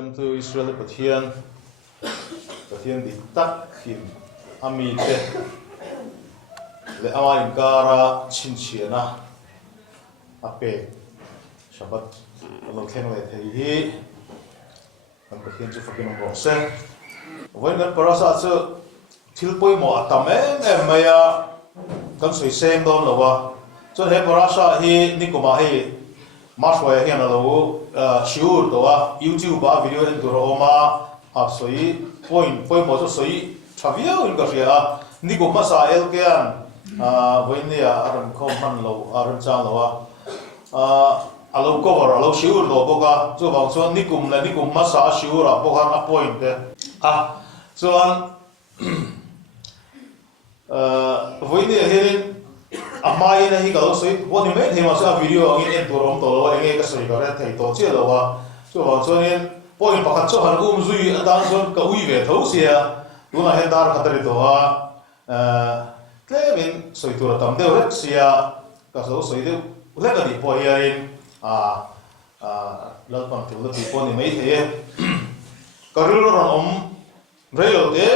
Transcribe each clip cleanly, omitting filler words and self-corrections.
siam tu Israel pathian di tak hin ami te le awa inkara chinchiana ape Shabbat lo khen le thei hi kan pathian chu fakin bo se when kan parasa chu thilpoi mo atame maya kan soi sem don lawa cho he parasa hi nikoma hi maswaya hian lo Shiur Tawh YouTube video en Torah a soi point mo so soi thavia in ka ria ni ko masa el kian voinia aran khom man lo aran chang lo alo cover alo Shiur do boka chu bang chuan ni kum masa Shiur a boka a point te chuan voinia herin amai na hi kalau soi woni me thema sa video angin en turom to lo enge ka soi ka re thei to che lo wa chu wa chuan point pakhat chu han zui atang chuan ka ui ve tho sia tuna he dar khatari to wa tlevin soi tur tam deu rek sia ka so soi deu le ka di po hiain lal pang tu le po ni mai the ka ru ron om relo de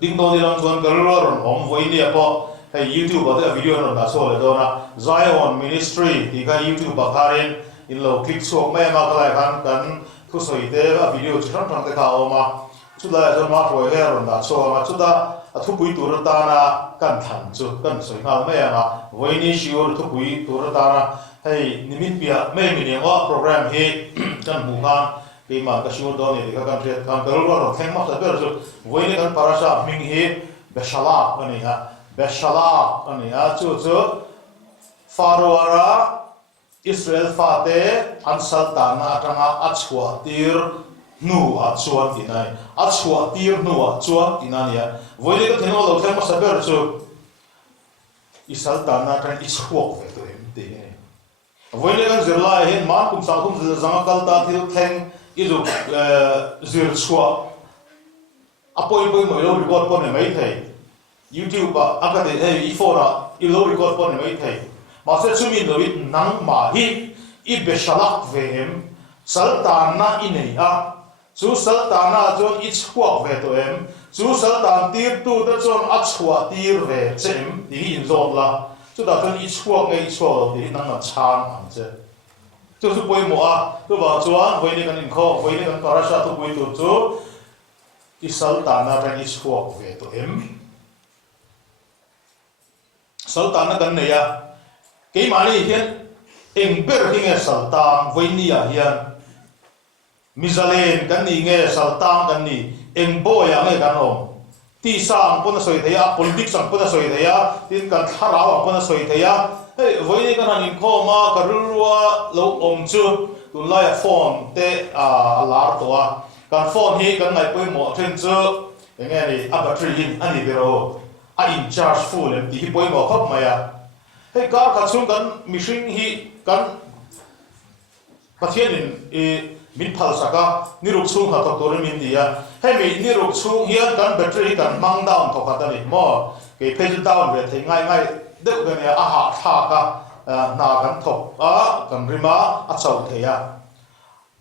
ding do ni lang chuan ka ru ron om voi ni po hey YouTube ada video non da so le do na Zion Ministry ti ka YouTube bakarin in lo click so mai ma ka lai kan thu soi te video chran thang te ka o ma chu la zo ma ko he ron da so ma chu da thu pui tur ta na kan than chu kan soi ma mai ma voi ni Shiur thu pui tur ta na hey nimin pia mai mi ne wa program he kan mu kan ke ma ka Shiur do ni ka kan thret kan ro ro theng ma ta ber chu voi ni kan parasha ming he Beshalach ani ha Beshalach ani chu Faroara Israel fate an Saltanna atanga achua tir nu achuan tinai achua tir nu achuan tinania voile ka theno lo thema saber chu Saltanna tan Chhuak ve to emte ne voile kan zirla hen man kum sa kum zanga kalta thil theng izu zir chua apoi mo lo record pon mai thei YouTube akade hey ifora ilo record pon mai thei ma se chumi no it nang ma hi I Beshalach vehem Saltanna inei a chu Saltanna chon I Chhuak ve to em chu Saltan tir tu da chon a chua tir ve chem ti in zon la chu da chon I Chhuak ngai chua ti nang na chan ang che chu poi mo a tu ba chuan voi ni kan Inkhawm voi ni kan Parashat tu poi tu chu I Saltanna ran I Chhuak ve to em Saltanna kan nei a ke mani hian engber hinge Saltan voinia hian Mizalen kan ni nge Saltan kan ni engbo ya nge kan om ti sang pon soi theya politics sang pon soi theya tin kan tharawa pon soi theya hey voini kan han Inkhawm ma karulwa lo om chu tun lai phone te lar to a kan phone hi kan ngai poi mo then chu nge ni abatri in ani bero a in charge full em ti poi mo khop maya hey ka chung kan mishing hi kan pathian in min phal saka niruk chung ha to tor min dia hey mi niruk chung hian kan battery kan mang down to khatani mo ke page down ve thei ngai de ga ne a ha tha ka na kan thop a kan rima a chau theya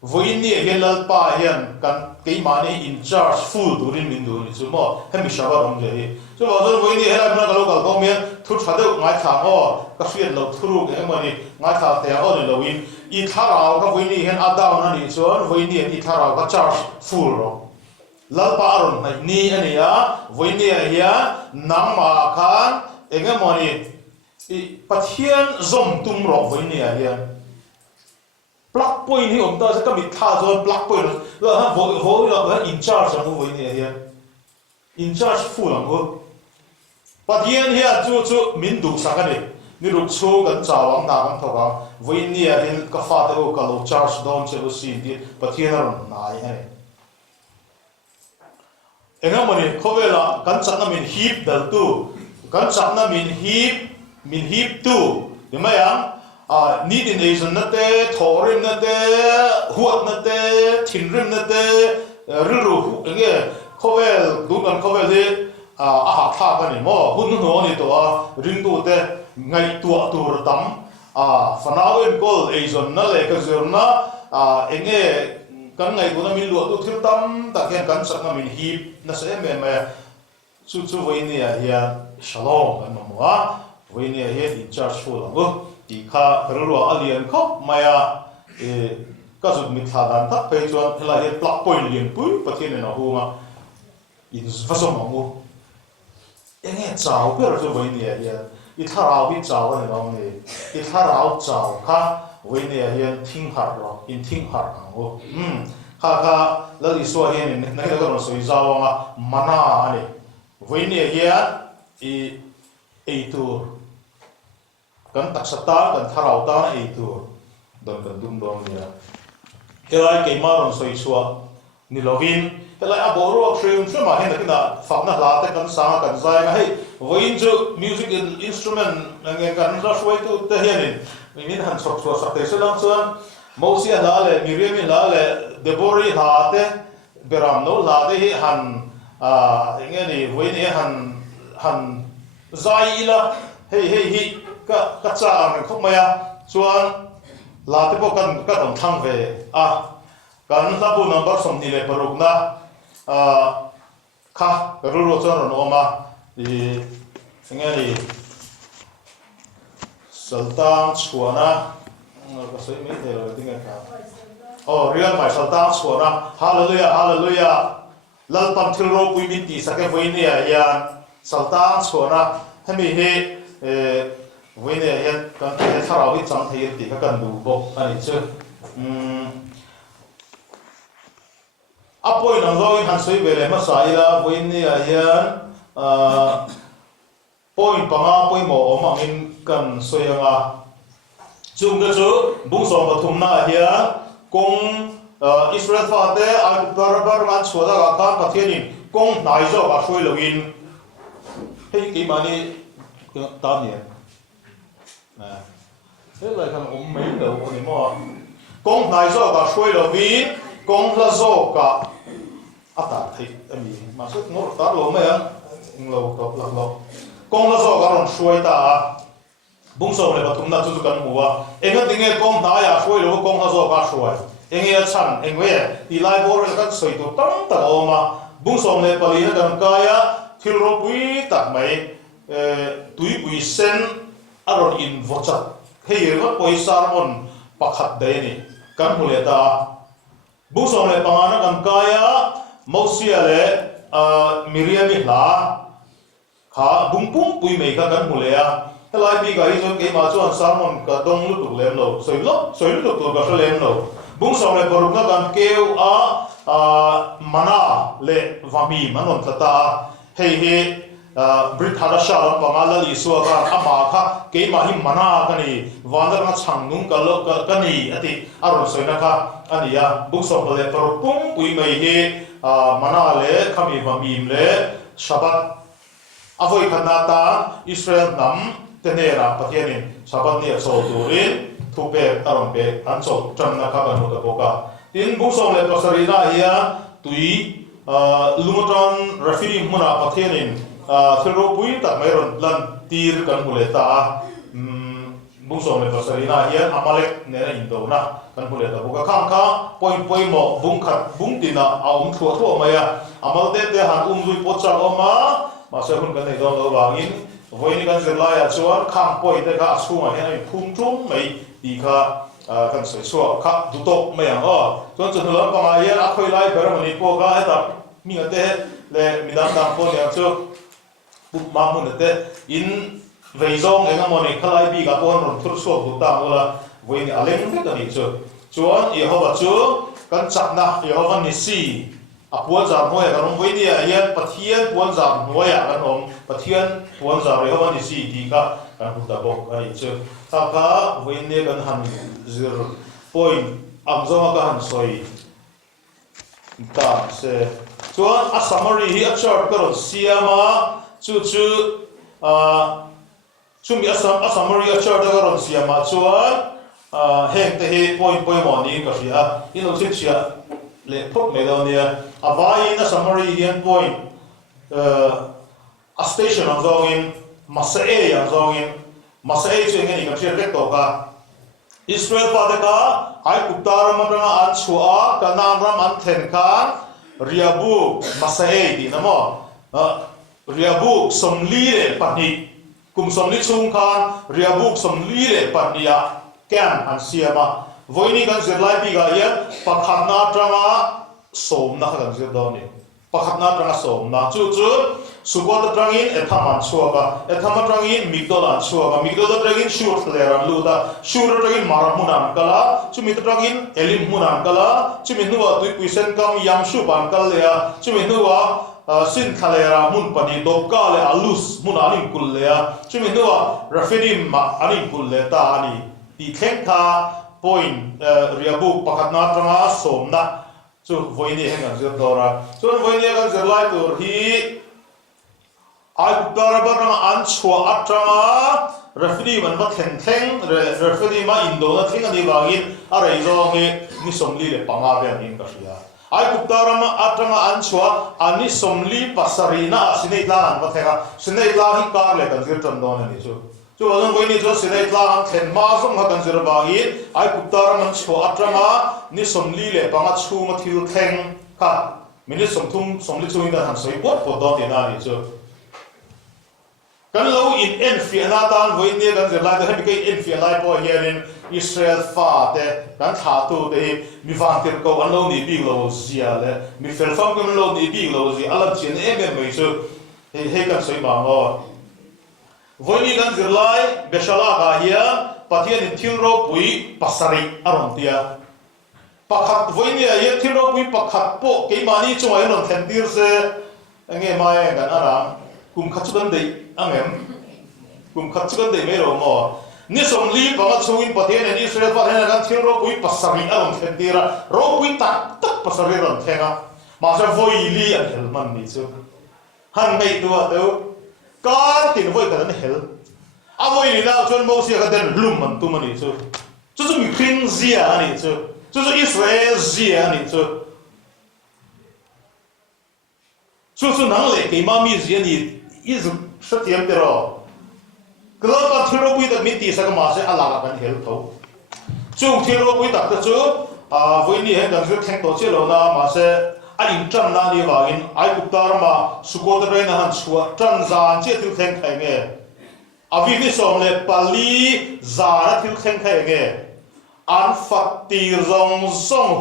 voini helal pa hian kan ke mani in charge full durin min du ni chu mo hemi Shabbat ong je chu ba zo voini helal na lo kal ko me thu thade ngai tha o ka fiat lo thuru ke mani ngai tha te o ni lo in I tharau ka voini hian a down ani chuan voini I tharau ka charge full ro lal pa ron nai ni ani a voini hian nang ma khan engemoni pathian zom tum ro voini hian plug point hi om ta sa ka mi tha zo plug point lo ha vo lo in charge ang voi ni hian in charge full ang ho pathian hi chu min du sa ka ni ruk chu kan chawang na kan thoka voi ni hian ka fa ta ko ka lo charge down che si di pathian ron nai ani enga mani khovela kan chakna min hip dal tu kan chakna min hip tu nimaya need nation na te thorim na te huat na te thinrim na te ru nge khovel dukan khovel de a ha tha ka ni mo hun no ni to ring tu te ngai tu tur tam fanawen kol azon na le ka zurna enge kan ngai guna min lu tu thil tam ta hian kan sakna min hi na se me chu voi ni a hian shalom kan mawa voi ni a hian in charge fu lo ti kha ru alian khop maya ka zu mi tha dan ta pe chuan hela hian plug point lian pui pathian na huma in vasom mamu enge chau per chu voi ni a hian i tharau bi chau ani lo ni i tharau chau kha voi ni a hian thing har lo in thing har ang kha lali so hian na ka no soi zaw nga mana ani voi ni a hian i eitur kan taksata kan tharau ta eitur don dum dom ni helai ke maron soi chua ni lovin helai aboro threum thuma hen na fakna la te kan sa kan zai nga hei voin chu music instrument nge kan ra shoi tu te hianin min han sok so sak te selang chuan mosia la le miriam la le debori ha te beram no la de han nge ni voin he han zai la hei ka cha an khop maya chuan la te po kan thang ve kan la bu number som ni le paruk na kha ru chon no ma di ngani Saltanna Johana ka sei me de lo tinga ka real mai Saltanna Johana hallelujah lal pam thil ro pui min ti sake voi ni ya Saltanna Johana hemi he voi ni ya kan the tharau hi chang thei ti ka kan du bok ani chu apoi nang zo han soi vele ma sai la voi ni ya point panga poi mo ma min kan soyanga chung da chu bung som pathum na hian kong Israel fa te al barbar man choda ga ta pathianin kong nai zo ba soi login hei ki mani ta ni thế là kan mấy đầu ni mo kong nai zo ga soi login kong la zo ka ata thei ami ma su ngor ta lo me ang lo top la lo kong la zo ga ron soi ta bung som le pathum na chu kan muwa enga dinge kong na ya soi lo kong la zo ga soi enge chan engwe ti lai bor le kan soi tu tam ta oma bung som le pali na kan kaya thil ro pui tak mai tui pui sen aron in vocha hei ro poi sarmon pakhat dai ni kan hule ta bung som le pangana kan kaya mosia le miriam hla kha bung pum pui mai ka kan hule a helai bi ga hi chon ke ma chuan sarmon ka dong lu tu lem lo soi lu tu ka lem lo bung som le poruk na kan keu mana le vami manon tata hei Brit Chadasha lam pangala li suwa ka ama kha ke ma hi mana kani wandar na changnung kani ati aron soina kha ania bung som le poruk pum pui mai he mana le khami vami le Shabbat avoi khanata Israel nam tenera pathianin Shabbat ni so turin thupe aron be an so channa kha kan hota boka tin bung som le pasarina hiya tui lumotron referee muna pathianin thero pui ta mairon lan tir kan huleta bung som le pasarina hiya amalek ne indo na kan huleta boka khang kha poi mo bung khat bung tina thua maya amal te han zui pocha oma ma se hun kan nei don lo wangin voi ni kan zelaya chuan khang poi te ka chunga hen phum tum mai ti kha kan soi chuak kha du tok mai ang chuan chu lo pa ma ya a khoi lai ber mani po ka eta mi nga te le midam dam po ne chu pup ma mun te in veizong enga moni khalai bi ga pon ron thur so du ta ola voi ni aleng te kan ni chu chuan Yehova chu kan chakna Yehova ni si apuan zam hoya kan voi ni ya pathian puan zam hoya kan pathian puan zam Yehova ni si ti ka kan huta bok ai chu ta ka voi ni kan han zir point amzoma ka han soi ta se chuan a summary hi a chart ka ron siama chu mi a summary a chart ka ron siama chuan heng te hi point mo ni ka ria in lo sin sia le pok me do nia a vai na summary hian point a station ang zongin masae ang zongin masae chu nge ni ka thir vek to ka Israel padeka ai kuptar matanga an chua kanang ram an then khan riabu masai di namo riabu somli le pani kum somli chung khan riabu somli le pania kan an siama voini kan zirlai pi ga ya pakhatna tanga somna kan zir doni pakhatna tanga somna chu Sukot trangin ethaman chuaba ethama trangin migdolan chuaba migdola trangin Shiur leran luda Shiur trangin maramunan kala chumi trangin elim munan kala chumi nuwa tui puisen kam yamshu ban kal lea chumi nuwa sin thalera mun pani dokka le alus munanin kul lea chumi nuwa rafidim anin kul le ta ani ti thlengtha point riabu pakhatna tranga somna chu voini hengan zir dora chu voini kan zirlai tur hi ai kuptar barang an chua atranga referee man ma theng referee ma indo na thing ani wangin arai zong ni somli le panga ve ani ka ria ai kuptar ma atranga an chua ani somli pasarina sinei la an thega sinei la hi kar le kan zir tan don ani chu wang koi ni jo sinei la an thlen ma zong ha kan zir wangin ai kuptar man chua atranga ni somli le panga chu ma thil theng ka mini somli chu in han soi pot don ni na ni chu kan lo in enfiana tan voine kan zerla de habi kai enfiana po here in Israel fa te kan tha tu de mi van ter ko an lo ni bi lo zia le mi fel fam kan lo ni bi lo zi alam chen mai so he kan soi ma mo voine kan zerla beshalach a hia pathian in thil ro pui pasari aron tia pakhat voine ye thil ro pui pakhat po ke mani chungai non thlen tir se nge mai kan ara kum khachudan dei amem kum khachudan dei mero mo ni somli panga chuin pathian ani Israel pathian kan thil ro pui pasari aron thentira ro pui tak pasari ron thenga ma sa voi li an helman ni chu han mei tu atu kar tin voi kan hel a voi ni la chon mo sia ka den lum man tu mani chu chu mi kring zia ani chu Israel zia ani chu nang le ke ma mi zia ni is shatiam pero klapa thiro pui da miti sa ma se ala kan hel tho chu thiro pui da chu a voi ni he dang zu theng to che lo na ma se a in tram na ni wa in ai kuptar ma sukot re na han chua tran zan che thil theng khai nge a vi ni som le pali za thil theng khai nge an fat ti rong song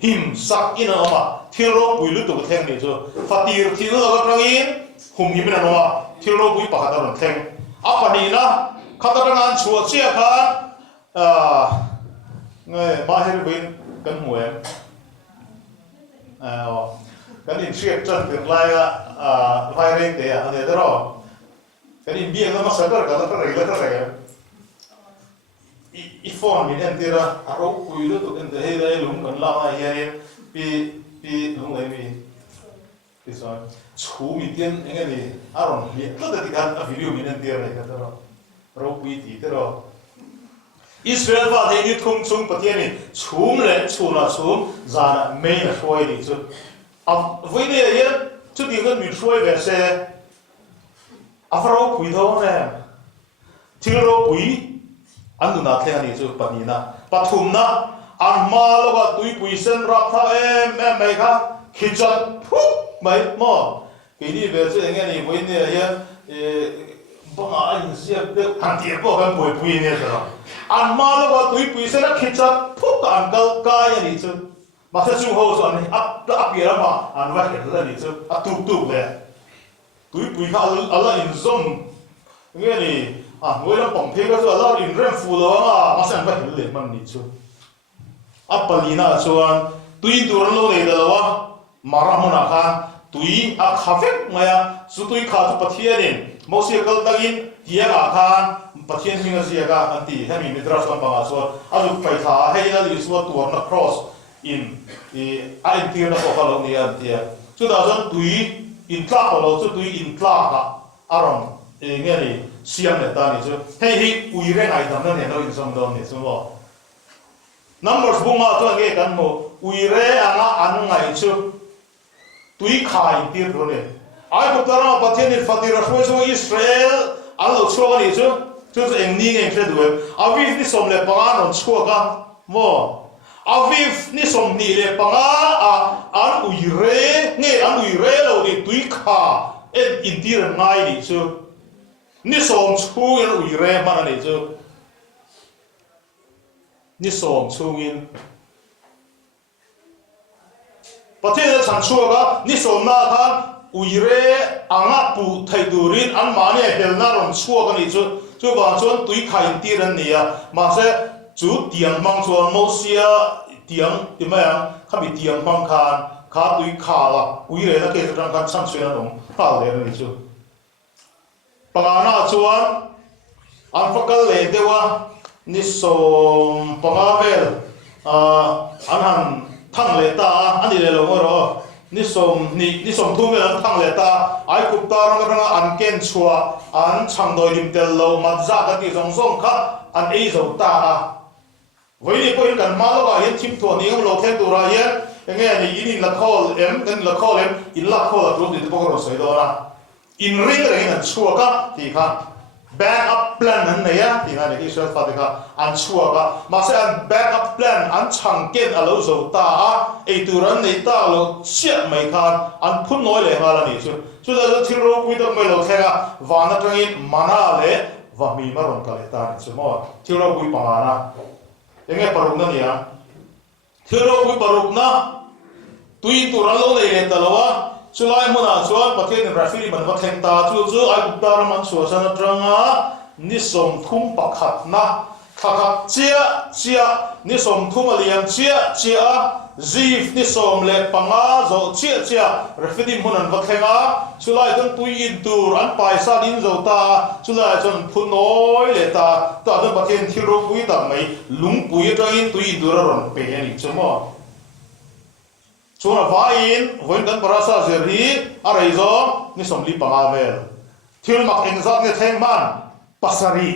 him sak in ma thiro pui lu tu theng ni chu fatir thil lo ka in hum him na no thilo bui pa da ron theng apani na khatarangan chua chia khan nge ma her bin kan muem kan in ship chan tin lai vai reng te ane da ro kan in bi na ma sa ka da ka re i phone min en tira aro pui lu tu en de he dai lum kan la ma hian pi lung lai mi so chu mi tian enge ni aron li to da kan a video min en tira nei ka ro pui ti te ro Israel va de ni thum chung pathian ni chum le chuna chum zana mei na shoi ni chu a voi ne ye chu ti ngan mi shoi ve se a ro pui tho ne thil ro pui an na theng ni chu pani na pathum na an ma lo ga tui pui sen ra tha em mai kha khichat phuk mai mo ke ni ve se nge ni voi ne ye bang a sia de han ti bo kan pui pui ne ra an ma lo ga tui pui sen ra khichat phuk an kal ka ya ni chu ma sa chu ho so an ap ya ma an va ke la ni chu a tu le tui pui kha ala in zom nge ni ngồi làm bóng phê cái số là in rem phù đó mà xem phải hiểu liền mình đi Apalina chuan tui tur lo nei da wa maramuna khan tui a khafek maya su tui kha tu pathianin mosikal tagin hianga khan pathian hinga ziaga anti hemi midras kan banga so aju paitha heila li su tur na cross in a intir na ko ni antia chu da zan tui in tla ko chu tui in tla ka aron nge ni siam le ta ni chu hei hi ui re ngai dam na ne no in som dom ni so numbers bunga to nge kan mo ui re anga an ngai chu tui khai tir ro ne ai ko tara pathian in fatira so Israel alo chho ni chu chu eng ni ngeng thre duem aviv ni som le panga non chhuak ka mo aviv ni som ni le panga an uire nge an uire lo ni tui kha en intir ngai ni chu ni som chu en uire man ni chu ni som chu in pathe chan chuaka ni som na khan uire anga pu thai durin an mane helna ron chuaka ni chu chu ba chon tui kha intir an nia ma se chu tiang mang chuan mo sia tiang timaya khami tiang mang khan kha tui kha la uire na ke tang khan chang chuan dong ha le ni chu pangana chuan an fakal le dewa ni som pangavel an han thang le ta ani le lo ro ni som thu me an thang le ta ai kup ta rang an ken chua an chang doi lim tel lo ma za ka ti zong zong kha an ei zo ta với đi coi cần máu là hiện chim thuần những lô thêm tụ ra hiện nghe này in là call em cần là call em in là call là luôn thì bao giờ sấy đó là in ring là in chua cả thì kha backup plan này á thì này cái số phát thì kha an chua cả mà sẽ an backup plan an chẳng kiến ở lâu rồi ta ấy tụ ra này ta lo chết mấy kha an phun nói lại mà là gì chứ cho nên là thiếu rồi quý tộc mấy lô thêm à và nó trong in mana lệ và mi mà rong cả lệ ta chứ mà thiếu rồi quý bằng à nghe paruk na niya thiro ku paruk na tui tu ralo le le talawa chulai mona chuan pathen rafili man va theng ta chu ai kuptar man chu sana tranga ni som thum pakhat na khakha chia ni som thum aliam chia zif ni som le panga zo chia rafili monan va thenga chulai don tui in tur an paisa din zo ta chulai chon phunoi le ta don pathen thiro pui ta mai lung pui ta in tui dur ron pe ni chomo chuna va in voin kan parasa zeri arai zo ni som li panga vel thil mak engzak ne theng man pasari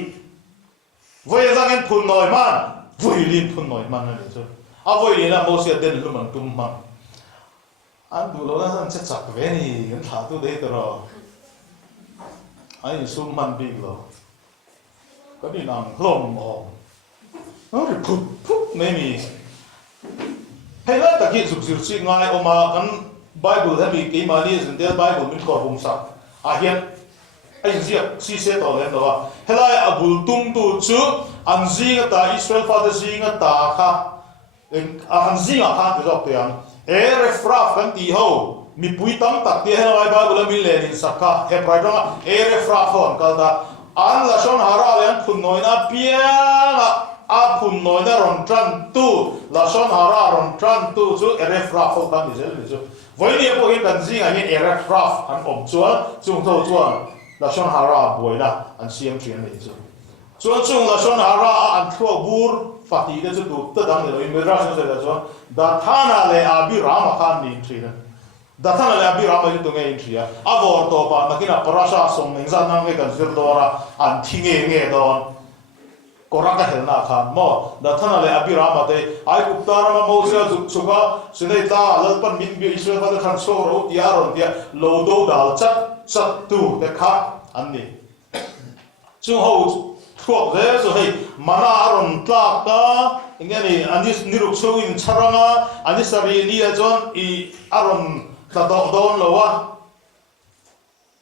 voi zang en phunoi man voi lin phunoi man ni chu voi lin la mo sia den lu man tum man an du lo na san che chak ve ni kan tha tu de tro ai sum man bi lo có đi nằm lồng ồ nó thì phụt mấy mi hay là tất nhiên dục sự ngay ông mà cái Bible hay bị cái mà đi dân theo Bible mình có vùng sắc hiện anh gì si sẽ tỏ lên đó hay là abul tum tu chú anh gì người ta Israel phát gì người ta kha anh gì người ta cái dọc tiền Erefraf kan ti ho mi pui tam tak ti hay là Bible mình lên sắc kha hay phải đó Erefraf hon cái đó an la son hara len phun noi na piang a phun noi na ron tran tu la son hara ron tran tu chu Erefraf ho kan ni chu với đi bộ hiện cần gì ngay hiện Erefraf an om chuan chung thâu chuan la son hara boi la an siam chuyện này chu chuan chung la son hara an thua bur phát đi cái chu tu tất đăng rồi mình ra xong rồi chuan Dathana le Abiram khan ni thrin Dathana le Abiram ju tu nge thria avor to pa nakina parasha som nengzan nang nge kan zir dora an thinge nge don koraka helna khan mo Dathana le Abiram te ai kuptara ma mosia chuka sunai ta lalpan min bi Israel fa khan so ro tiaron tia lodo dal chat tu te kha anni chung ho thuak ze so hei mana aron tla ta ingani anis niruk chuin charanga anisari ni ajon I aron ta don lowa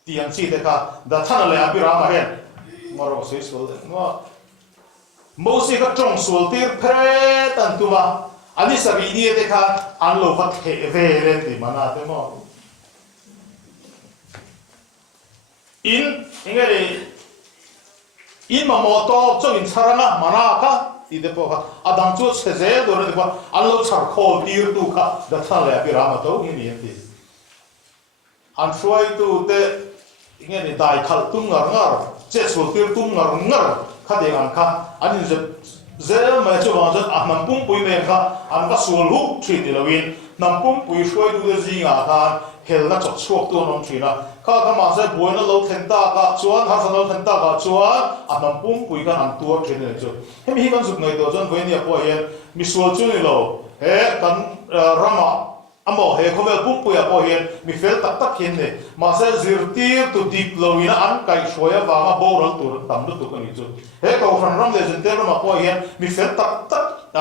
tiang chi te kha Dathana le Abiram hen maro se sol no mosi ka trong sol tir pre tan tuma anisari ni te kha an lo vat he ve ren ti mana te mo in ingani in ma mo to chongin charanga mana kha ti de po kha adang chu cheze do re ba an lo char kho tir tu kha Dathana le Abiram to ni ti an try to te ingani dai khal tum ngar che sol tir tum ngar kha de an kha an ze ma chu ba zat ahman pum pui me kha an ka sol hu thri ti lawin nam pum pui shoi tu de zinga kha hel na chok chuak tu nom thina kha ma se boina lo thenta ka chuan ha sanol thenta ka chuan ahman pum pui ka an tu thrin ne chu hem hi kan zuk ngai do jon voinia po hian mi sol chu ni lo he kan rama amo he khovel pumpuya po hian mi fel tak tak hin ne ma se zirtir tu dik loina an kai shoya wanga boral tur tam du tu kan chu he ko ran ram le zen te ma po hian mi fel tak tak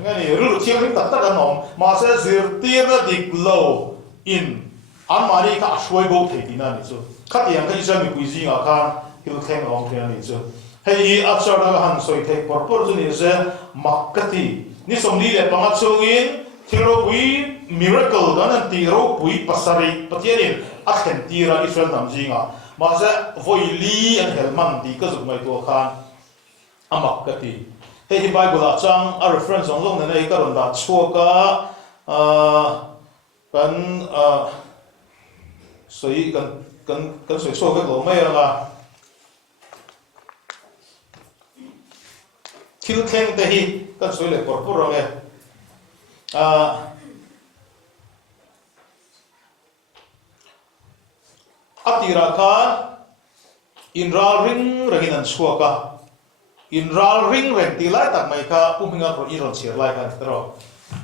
ngani ru thiang ring tak tak an om ma se zirtir na dik lo in an mari ka shoi go thei tina ni chu khat yang ka isa mi kuizi nga kan hil theng ong thei ni chu hei achar da han soi thei por por chu ni se makkati ni somli le panga chungin thiro bui miracle dan an tiro bui pasari patienin a khen tira Israel nam jinga ma se voili an helman di ka zuk mai to khan amakkati he hi bible a chang a reference ong long ne ka ron da chuaka kan soi kan soi so ke lo mai anga thil theng te hi kan soi le por por ro nge atira khan inral ring raginan chuaka inral ring reng ti lai tak mai kha puminga ro iron chir lai kan tro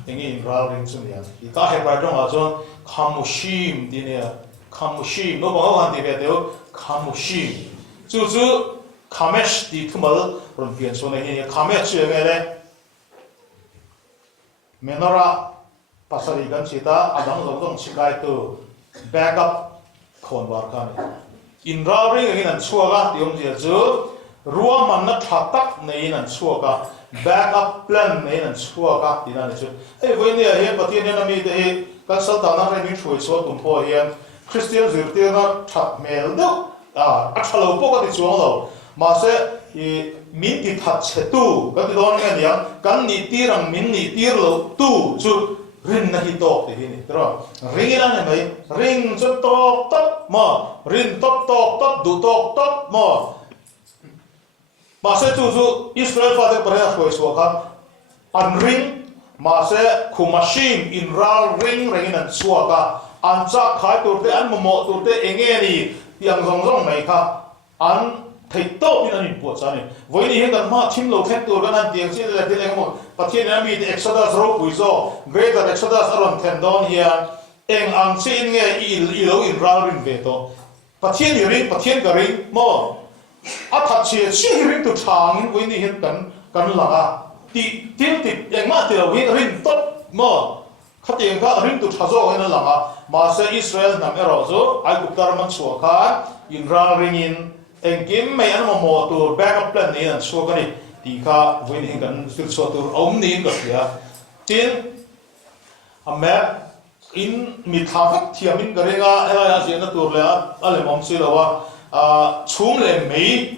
engi inral ring chu nia I ka he pai dong a chon khamushim ti ne khamushim no ba han ti be deu khamushim chu khamesh ti thumal ron pian so ne hi khamesh chu nge le menora pasari gan chita adang lodong chikai tu backup khon war kan inral ring ngi nan chuaga tiom je chu ruwa man na thatak nei nan chuaga backup plan nei nan chuaga tinan chu ei voi ne he pathian na mi te ka saltanna re mi thui so tum po hian christian zirte na that mel do a thalo po ka ti chuang lo ma se min ti that che tu ka ti don nge niang kan ni tirang min ni tir lo tu chu rin na hi tok te hi ni tro ring ina ne mai ring chu tok tok mo rin tok tok tok du tok tok mo ma se chu Israel fa de pare khoi so kha an ring ma se khumashim in ral ring an suaka an cha khai tur te an mo tur te enge ni yang zong mai kha an thei to in an po cha ni voi ni he kan ma thim lo thek tur kan an tiang si le te le mo pathian na mi de exodus ro puizo greater exodus aron ten don here eng ang chin nge I lo in ral ring ve to pathian ni ring pathian ka ring mo a that chi chi ring tu thang in voi ni he kan la ga ti eng ma ti lo ring tot mo khatiang ka ring tu thazo en la ga ma se Israel nam ero zo ai ku karman chuwa kha in ral ring in Inkhawm mai an mo tur backup plan ni an so kani ti kha voi ni kan sil so tur om ni ka ya tin a map in mi thafak thiamin garenga ela ya jena tur le ale mom si lawa chum le mei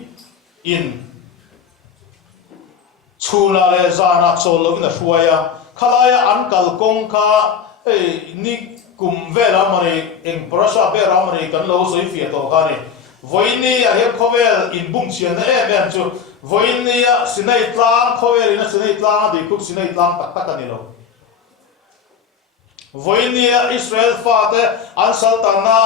in chuna le zana cholo na shuaya khalaya an kal kong kha ni kum vela mari eng Parashat Beshalach kan lo soi fi to kani voini a he khovel in bung chian na em chu voini a sinai tlang khovel in sinai tlang de kuk sinai tlang tak tak ani lo voini a Israel fa te an saltanna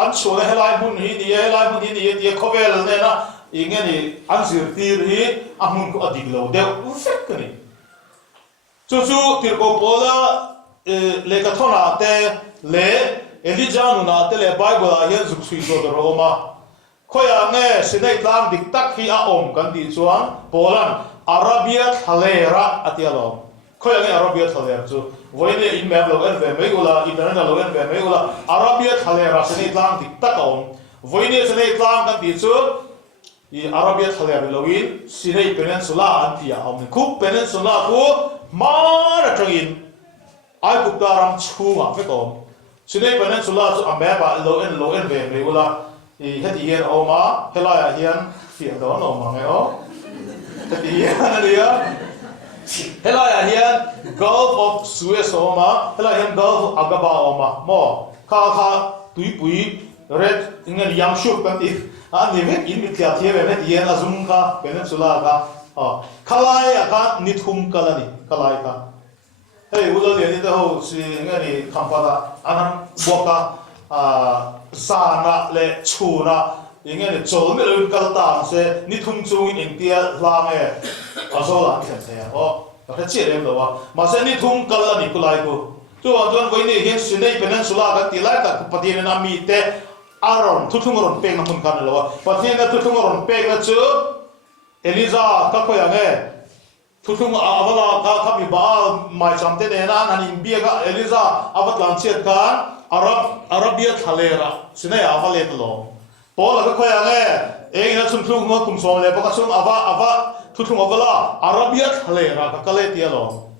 an chole helai mun hi ni ti khovel ne na ingeni an zirtir hi amun ko adik lo de ufek ni chu tir ko pola le ka thona te le Elijah na te le Bible a hian zuk sui zo do roma khoya nge sinai tlang dik tak hi a om kan ti chuan polan arabia thalera atialo khoya nge arabia thalera chu voine in map lo en ve me ula internet lo en ve me ula arabia thalera sinai tlang dik tak om voine sinai tlang kan ti chu I arabia thalera lo in sinai peninsula antia om ku peninsula ku mar atangin ai ku taram chunga fe kom sinai peninsula chu ameba lo en ve me ula I heti yen oma helaya hian fian don oma nge o heti yen dia helaya hian Gulf of Suez oma helaya hian Gulf of Aqaba oma mo kha tui red ingen yam shuk kan ti ani ve in mi thia thie ve heti yen azum kha peninsula ka khalaya ka nithum kalani kalai ka hey ulo le ni to ho si ngani khampada anam boka sana le chuna ingene chol me lo kal ta se ni thum chu in tia la nge aso la khen se o ta che le lo wa ma se ni thum kal ani kulai ko chu chuan voi ni hian Sinai Peninsula kan ti lai tak pathian na mi te aron thu thung ron pek na mun kan lo pathian na thu thung ron pek na chu Eliza ka khoya nge thu thung avala ka bi ba mai cham te ne na hanin bia ka Eliza avatlan chet kan Arabia thalera Sinai avale lo Paul ka khoya nge e na chum thung ma kum som le ba ka chum ava thu thung avala Arabia thalera ka kale ti lo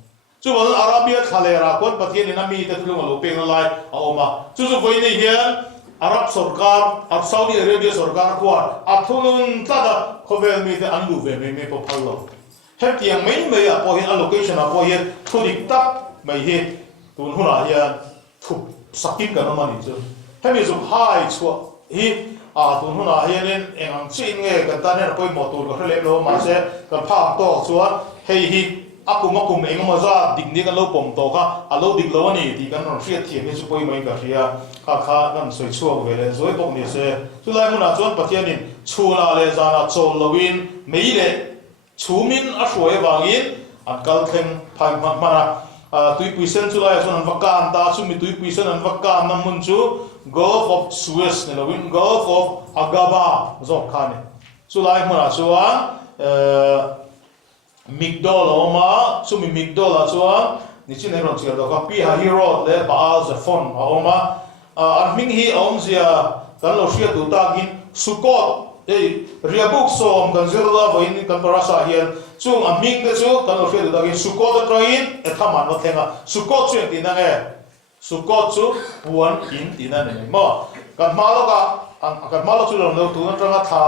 chu wal Arabia thalera kon pathian na mi te thu thung lo pek na lai aoma chu voi ni hian Arab Sarkar, Saudi Arabia Sarkar kuat, athulun tada khovel mi te anlu ve me po phalo. Hem tiang mai mai a po hin allocation a po hin thudik tak mai hi tun huna hian thup sakit kan mani chu. Hem is high chu hi a tun huna hian engam chin nge kan ta ne poi motor ko hle lo ma se kan phang to chuan hei hi akum engam za digni kan lo pom to ka alo dik lo ni ti kan ron hriat thiam ni chu poi mai ka ria kha kan soi chuak ve le zoi bok ni se chu lai mun a chuan pathianin chuna le zana chol lovin mei le chumin a hruai wangin an kal thleng phai mana tui puisen chu lai chuan an vakan ta chu mi tui puisen an vakan nam mun chu Gulf of Suez ne lovin Gulf of Aqaba zo khani chu lai mun a chuan Migdol oma sumi Migdol a chuan ni chin ne ron chiga do ka pi ha hero le Baal Zephon a oma an ming hi om zia kan lo hria tu takin Sukot riabuk som kan zirla voin kan parasa hian chung a ming te chu kan lo hria tu takin Sukot train e thaman no thenga Sukot chuan tin nge Sukot chu puan in tin ne mo kan malo chu lo no tu na tanga tha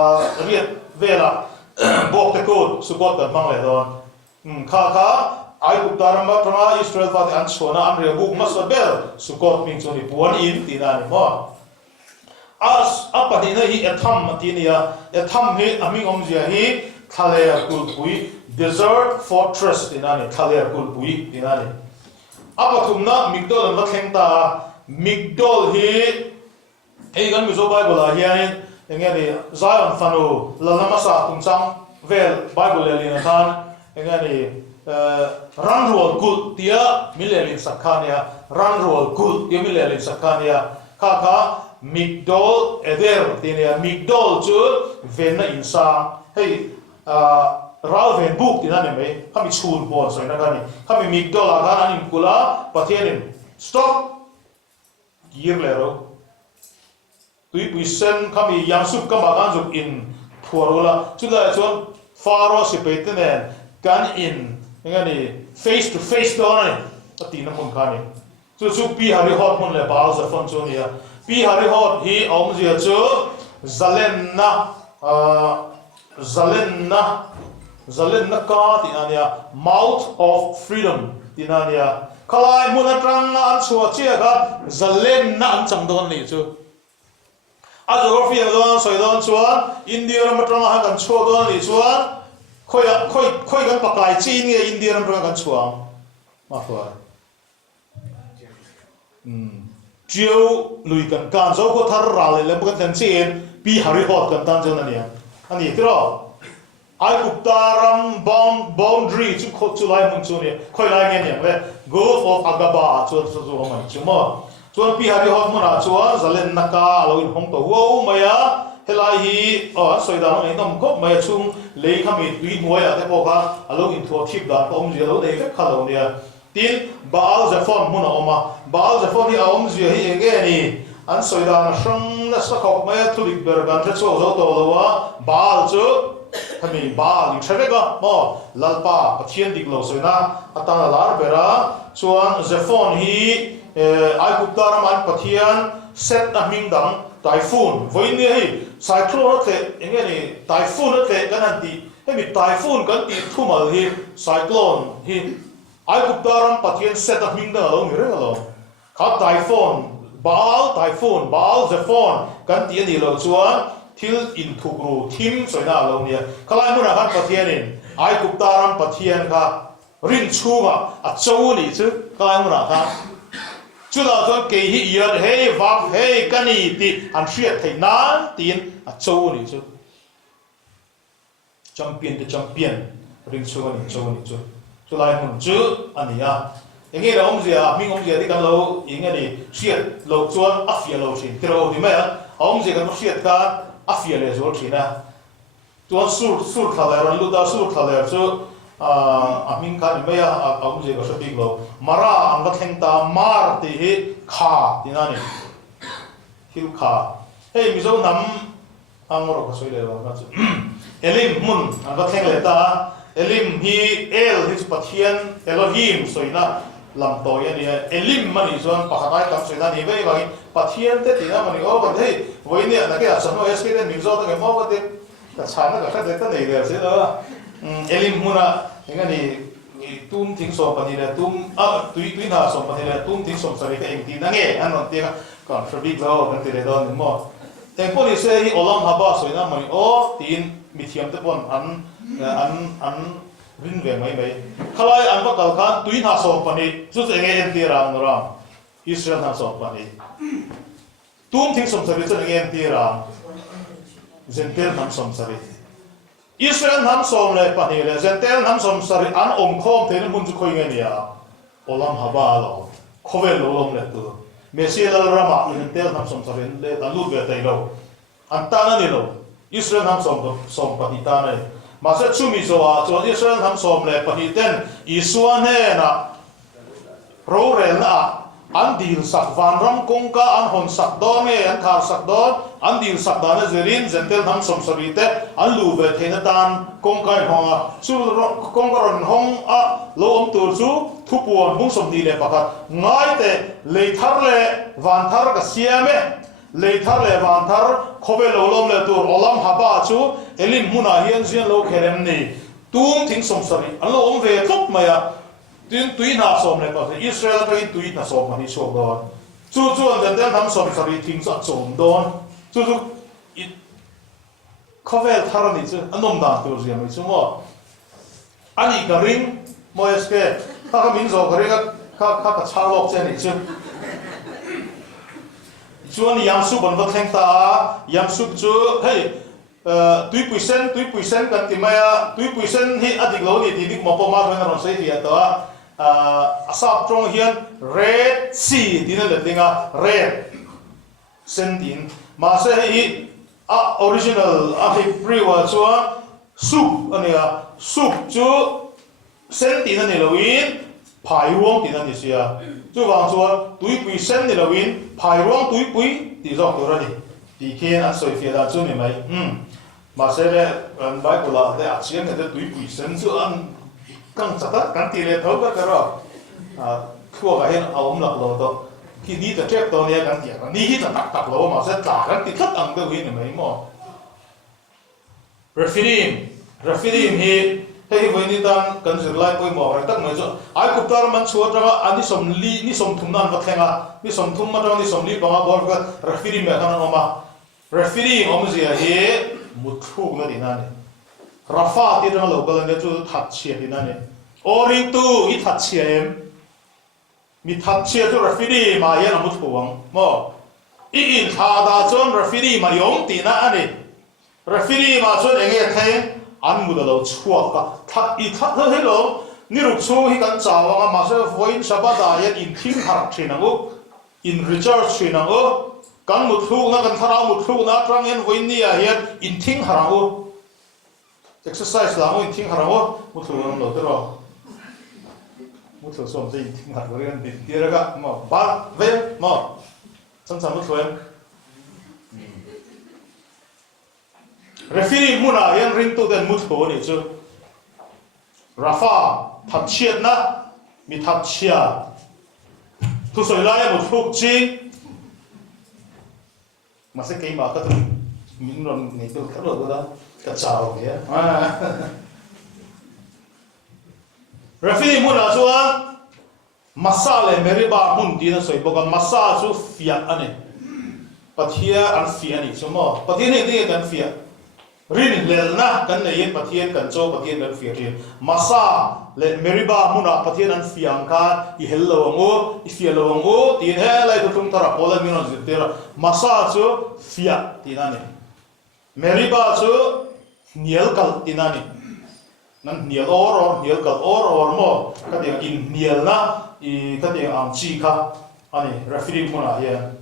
riat vela bok te ko Sukot kan mang le don kha ai ku taramba tanga Israel fa an chona an riabuk masabel Sukot ming chu ni puan in tin ne mo as apadi na hi etham matinia etham hi aming omzia hi thalea kulpui desert fortress dinani thalea kulpui dinani apathumna Migdol na thlengta Migdol hi ei gan mizo bible a hian engani Zion fanu lalama tumchang vel bible le lina khan engani ranrol kul tia milelin sakhania ranrol kul tia milelin sakhania kha Migdol eder tinia Migdol chu venna insa hei ral ven buk tinane me kami chun bon so na gani kami Migdol aga anim kula pathianin stop gir lero tui puisen kami yangsup kama ganjuk in phuarola chuda chon faro sipetene kan in ngani face to face done atina mun khani chu pi hari hot mun le Baal Zephon chunia pi hari hot hi om zia chu Zalenna ka tinania mouth of freedom tinania khalai munatrang an chua chia ka Zalenna an changdon ni chu a geography don soidon chuan India matrang ha kan chua don ni chuan khoi kan pakai chin nge India matrang kan chuang ma fa chiu lui kan zo ko thar ra le kan tan chen pi hari hot kan tan jon ani tro ai kuptaram boundary chu kho chu lai mun chu ni khoi lai nge ne le Gulf of Aqaba chu ma chu mo chuan pi hari hot mona chuan zalen naka lo in hong to wo maya helai hi soida no engam khop maya chung le khami tui moya te po ka alo in tho thip da ko om je lo de ka khalo nia tin Baal Zephon muna oma Baal Zephon hi aom zia hi enge ni an soida na sang na sakhok maya thulik ber ban the cho zo to lowa Baal chu khami Baal ni thevega mo lalpa pathian dik lo soina atana lar bera chuan Zephon hi ai kuptaram an pathian set a ming dang typhoon voini hi cyclone te enge ni typhoon te kan ti hemi typhoon kan ti thumal hi cyclone hi ai kuptaram pathian set a ming da lo mi re lo kha typhoon Baal Zephon kan ti ni lo chuan thil in thukru thim soina lo nia khalai mun han pathianin ai kuptaram pathian kha rin chunga a chou ni chu khalai mun kha chu da thon ke hi yat hei vak hei kani ti an hriat thei nan tin a chou ni chu champion rin chunga ni chou ni chu chu lai mun chu ania nghe là ông gì à mình ông gì thì cần lâu ý nghe đi siết lâu chuan áp phía lâu xin thì lâu thì mấy ông gì cần siết cả áp phía lên rồi thì na chuan sur thà lại rồi lúc đó sur thà lại chứ mình cái mấy ông gì có sự tình lâu mara anh có thành ta mar thì khá thì na này hiu khá hey mình giống nắm ang ngồi có suy lên rồi elim mun anh có thành lại ta elim hi el hi pathian Elohim soina làm tội anh ấy elim mà đi chọn pahatai tam soina ni vậy vậy pathian thế thì nó mà đi ô còn thế với nè là cái sản phẩm SK mình do cái mỏ cái sản nó cái cái này là thế đó elim muna cái này tum tiếng sôm phần này là tum tuy nào sôm phần này là tum tiếng sôm sari cái anh tin nghe anh nói tiếng còn phải biết đâu cái này đó nhưng mà em có đi xe hi olam haba soina mà ô tin mithiam thế bọn anh rin về mấy khalai anh có cầu khan tuy nào sôm phần này chút anh nghe em tiram nó ra Israel nào sôm phần này tum tiếng sôm sari chút anh nghe em tiram Zentel nam som sari Israel nam som le pani le Zentel nam som sari an Inkhawm thế nên muốn chú khơi nghe nè olam haba lo khovel lo lom le tu Messi Lalrama Zentel nam som sari le ta lut về tay lo an ta na ni lo Israel nam som pani ta này mà sẽ chú mi zo cho Israel nam som le pani ten Isuan he na Roreltute an dil sak van ram kong ka an hon sak don nge an thar sak don an dil sak dan zerin zentel nam som sarite an lu ve thena tan kong kai honga chu kong ron hong a lo om tur chu thupuan bung som di le pakhat ngai te leithar le van thar ka siame leithar le van thar khobe lo lom le tur olam haba chu elim muna hian zian lo kherem ni tum thing som sari an lo om ve thop maya tuy nào xóm này có thể Israel cái tuy nào xóm mà đi xóm đó chú anh đến đến nắm xóm sari thình sát xóm đó chú có vẻ thà này chứ anh nôm đàn tiêu gì mà chứ mà anh ấy cái ring mà cái các民族cái các cha lộc trên này chứ chú anh yam su bận vật thành ta yam su chú hey tuy bùi sen cần tìm mày tuy bùi sen hi adik lâu thì đi một bộ mà thôi nó sẽ hiện đó asap trong hiền red sea thì nó là tiếng red sen tin mà sẽ hi original Hebrew cho soup anh à soup chú sen tin anh là win phai ruộng tin anh gì à chú vàng cho tuy bùi sen là win phai ruộng tuy bùi thì do tôi ra đi thì khi anh soi phía đó chú này mày mà sẽ là bài của là để áp dụng cái túi bụi sen cho anh căng chặt căng tỉ lệ thấu cái đó thua cái hiện ông lạc lô đó khi đi từ trước đó này căng tỉ đi hít là tắc lô mà sẽ trả căng tỉ thất ăn cái gì này mấy mò refidim hi hay với ni tan cần giữ lại coi mò rồi tất nói cho ai cũng ta mình xua cho anh đi sống li đi sống thùng nan vật thèn đi sống thùng mà trong đi sống li bằng bor cái refidim này thằng mà refidim ông gì hi một thuốc nó đi nè, Rafa thì nó lâu cái này chú thật chia đi nè, Roreltute ít thật chia em, mi thật chia chú Rafidi mà yên là một thuốc, mò, Inkhawm chọn Rafidi mà yếm tí nè, Rafidi mà chọn anh ấy thấy anh mua được Chhuak cả, thật ít thật thế đâu, ni lúc chú hi cần chào mà sẽ voin Shabbat đại in Inkhawm chuyện nào, in recharge chuyện nào. Kan một thu na kan thara một thu na trang en voin ni a hian in thing harao exercise la mo in thing harao một thu nam lo te ro một thu som in thing harao ren din tira ga mo ba ve mo san san một thu em referee muna hian ring tu den một thu ni chu Rafa thật chiat na mi thật chia thu soi lai một thu chi mà sẽ kỹ mà cái thứ những lần này tôi khá rồi đó cả chào kìa Rafi muốn là chú anh masa le meriba muốn đi nó soi bọc masa chú fiat anh ấy pathia anh fiat này chú mò pathia này thì cần fiat rin le na cần này yên pathia cần cho pathia cần fiat riêng masa le meriba muốn là pathia anh fiat cả i hello ngô i fiat lo ngô thì thế lại tôi chúng ta là pola mình nói gì masa chú fiat thì nè meriba chú niel kal thì nè nan nial or nial kal or mo ka dia in nial na I ka dia am chi kha ani referee muna hian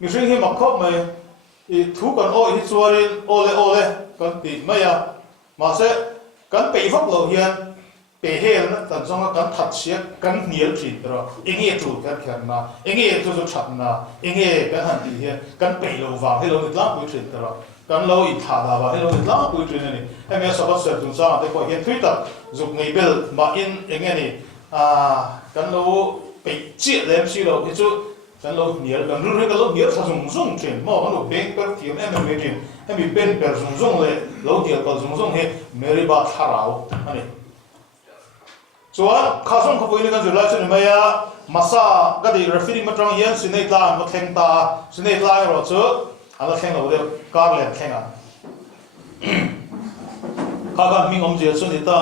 mi ring hi makhop mai I thu kan o hi chuarin ole kan ti maya ma se kan pe vak lo hian pe hel na tan zonga kan that sia kan nial thin ro inge tu kan khan na inge tu zo chat na inge kan han ti hian kan pe lo wa he lo ni tlang pu thin ro kan lo I tha da wa he lo ni tlang pu thin ni he me sabat ser tu sa te ko hian twitter zuk ngei bel ma in inge ni kan lo pe chi lem si lo hi chu kan lo nial kan ru kan lo nial sa zung thin mo kan lo beng per ti em me tin he mi ben per zung le lo nial ka zung he meri ba tharau ani chuan khasong khapu ini kan zulai chu maya masa ga di referee matrang hian sinei tla ma thleng ta sinei tla ro chu ala thleng lo de kar len thlenga kha kan ming om je chu ni ta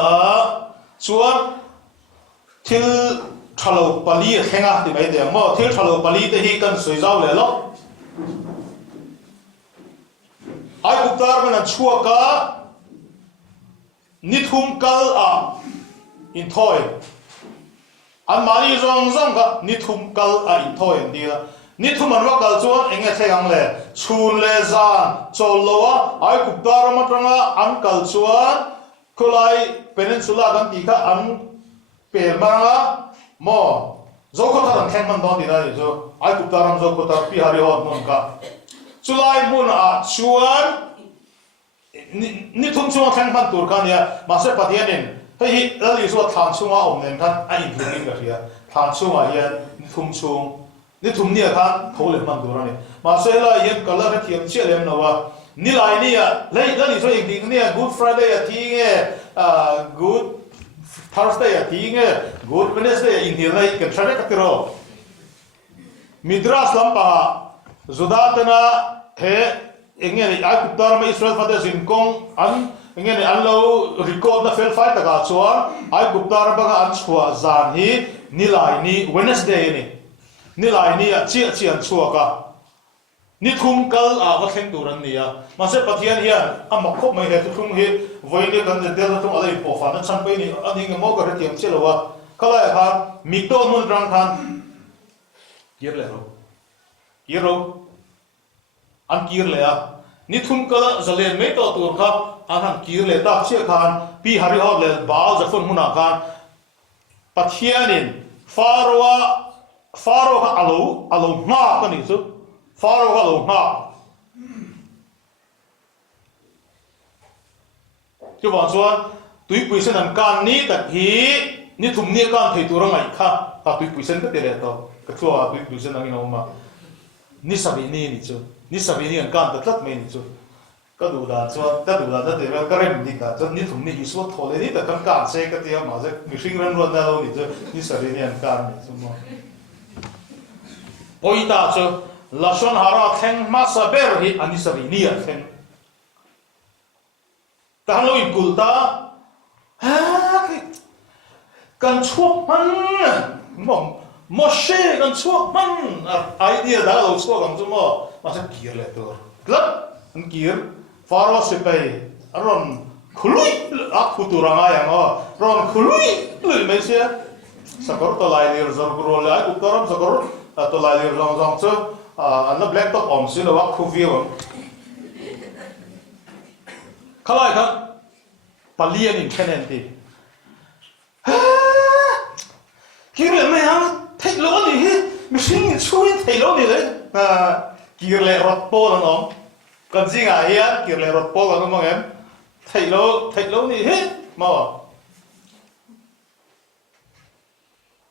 chuan thil thalo pali thlenga ti mai de mo thil thalo pali te hi kan soi zau le lo ai uptar ban Chhuak ka nithum kal a Inkhawm an mani zong ka nithum kal a Inkhawm dia nithum an wa kal chuan enge thlengang le chhun le zan chol lowa ai kupdar matranga an kal chuan khulai peninsula kan ti kha an pel manga mo zokota ran thengman don dina ni zo ai kupdar am zokota pi hari hot mon ka chulai mun a chuan nithum chuan thengman tur kan ya ma se patianin hei lali so than chunga om nen kan a in thungin ka ria than chunga hian ni thum nia khan thole man durani ma se la hian color thiam che lem nawa ni lai ni a lali so ik ding nia good friday a thi nge good thursday a thi nge good wednesday in hi lai kan thare ka tiro midras lampa zudatana he enge ni a kuptar ma israel father zin kong an enge ni an lo record na fel fight ka chuan ai kuptar ba an chua zan hi nilai ni wednesday ni nilai ni a chi an chua ka ni thum kal a wa thleng turan ni a ma se pathian hian a makhop mai he thum hi voini kan de del thum alai po fa na chan pe ni ading mo ka retiam chelowa kala ha mikto mun rang khan kir le ro an kir le a ni thum kala zalen me to tur kha an kir le ta che khan pi hari hot le bal za fun huna khan pathianin faro ka alo ma ka ni chu faro ka alo ma chu wa chuan tui puisen an kan ni tak hi ni thum ni kan thei tur ngai kha ta tui puisen ka te le to ka chua tui puisen ang ino ma ni sabi ni chu ni sabi ni an kan ta tlat me ni chu ka du da chuan ta du da ta te ka rem ni ka chuan ni thum ni hi so thole ni ta kan kan se ka te ma je mi hring ran ron na lo ni chu ni sabi ni an kan ni chu mo oi ta chu lashon hara theng ma saber hi ani sabi ni a theng ta lo in kul ta ha kan chuak man Moshe kan chuak man idea da lo chuak ang chu mo ma se kir le tur klat an kir faro se pe ron khului a khuturanga yang ron khului le me se sakor to lai lir zor gro lai ku toram sakor to lai lir zong chu an la black top om sin wa khu vi om khalai kha palian in kenen ti kir le me hang thei lo ni hi mi sing chui thei lo ni le kir le rot po lan om kan jinga hian kir le rot po kan mong em thei lo ni hi mo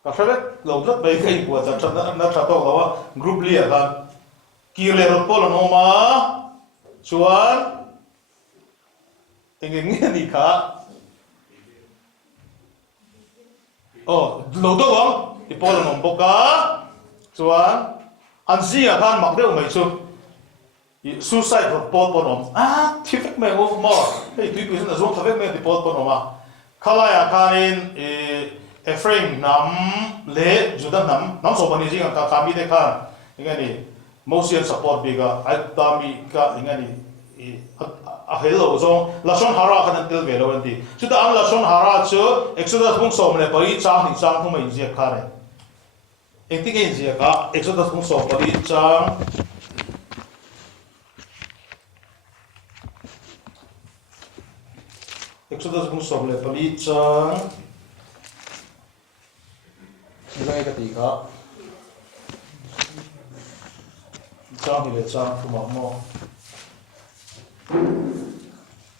ka phebe lo rất bay kai của chặt na chặt to lo group lia kan kir le rot po lan om ma chuan engeng ni kha lo do wang ipol nom boka chuan an zia khan mak deuh mai chu suicide report ponom thifek me of mo hei tui puisen a zong thafek me report ponoma khalaya khanin Ephraim nam le Judah nam so bani jinga ka kami de khan ingani Mosian support biga ai tami ka ingani hello zong lashon hara kan tel velo andi chuta an lashon hara chu exodus bung som le pari chang ni chang thuma injia khare engting injia ka exodus bung som pari chang exodus bung som le pari chang ngai ka ti ka chang ni le chang thuma mo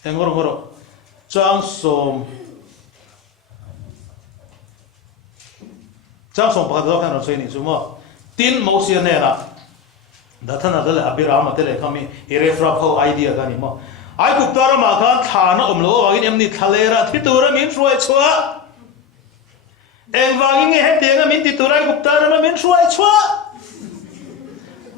engor chang som pa do kan roi ni chumo tin mo sia ne na da thana dal abirama tele khami irefra pho idea kan ni mo ai buk tar ma khan thana omlo wagin emni thalera thitura min roi chwa eng wagin he tenga min titura buk tar ma min roi chwa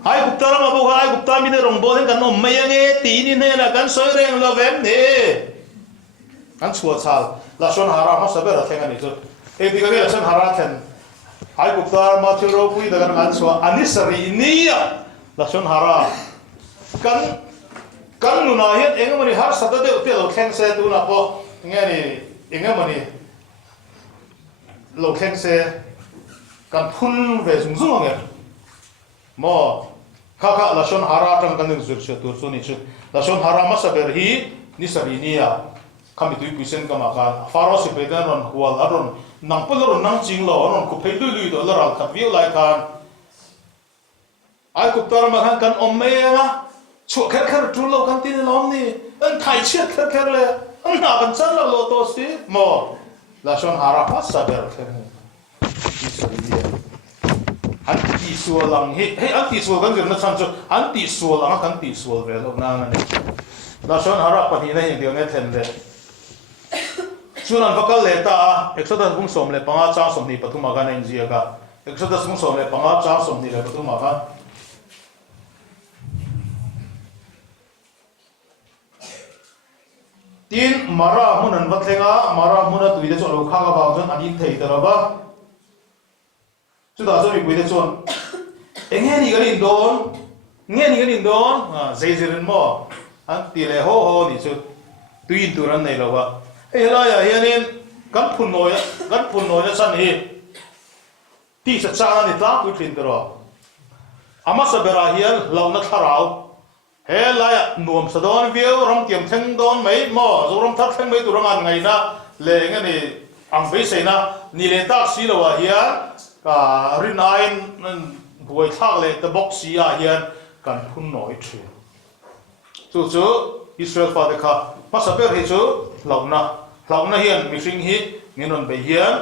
ai Haftarah mà bố ai Haftarah mình rong bố thì cần ôm mấy nghe tí ni nè là cần soi rèn lo vém nè cần chua chal là son hara mà sao bây giờ thèn anh chứ em đi cái là son hara thèn ai Haftarah mà thiếu rồi bây giờ cần chua anh sari ni là son hara cần nu na hết em mà đi har sát đấy tiêu lo khen xe tu na po nghe đi em mà đi lo khen xe cần phun về dùng dùng nghe mo khaka lashon hara tang kan zur che tur chu ni chu lashon hara ma saber hi ni sarinia kami tu pisen kama kan faro se pedan ron hual aron nang pulron nang jing lo aron ku phei lui do laral khat viu lai kan ai ku tar ma kan omme na chu kher kher tu lo kan tin lom ni an thai chet kher kher le an na kan chan lo to si mo lashon hara ma saber kher ni sarinia anti suol lang he anti suol kan jeng na chan chu anti suol ang kan ti suol ve lo na ne la son harap pa hi na hi nge thlen le chunan vakal le ta exodus bung som le panga cha som ni pathuma ga nen jia ga exodus bung som le panga cha som ni le pathuma ga tin mara munan vatlenga mara muna tuide chu lo kha ga ba jon ani thei ta ba chúng ta cho mình quyết chọn nghe ni cái đình đón dây dây lên mò anh tỷ lệ ho thì chứ tùy từ anh này là vậy hey là ya hiện nên gắn phun nồi nó sẵn hi tí sẽ cha này ta quyết định rồi ama sa bera hiền lâu nó thà rau hey là ya nuông sa đón viêu ram tiệm thang đón mấy mò rồi ram thắt thang mấy tụi anh ngày na lệ cái này ang bấy say na ni lệ ta xí là vậy hiền rinain buổi thác lệ the box ya hiền kan phun nổi chuyện chú Israel pha de kha mà sao bây giờ chú lâu na hiền mình sinh hi nghe nói bây hiền